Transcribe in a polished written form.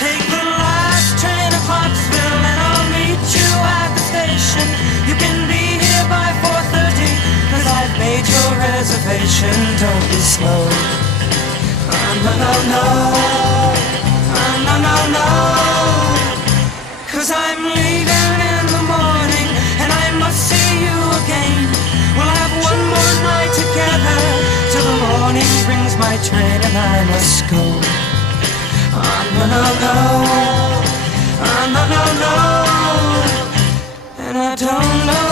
Take the last train to Clarksville and I'll meet you at the station. You can be here by 4:30, 'cause I've made your reservation. Don't be slow. No, no, no. No, no, no. 'Cause I'm leaving in the morning and I must see you again. We'll have one more night together till the morning brings my train and I must go. No, no, no. No, no, no. And I don't know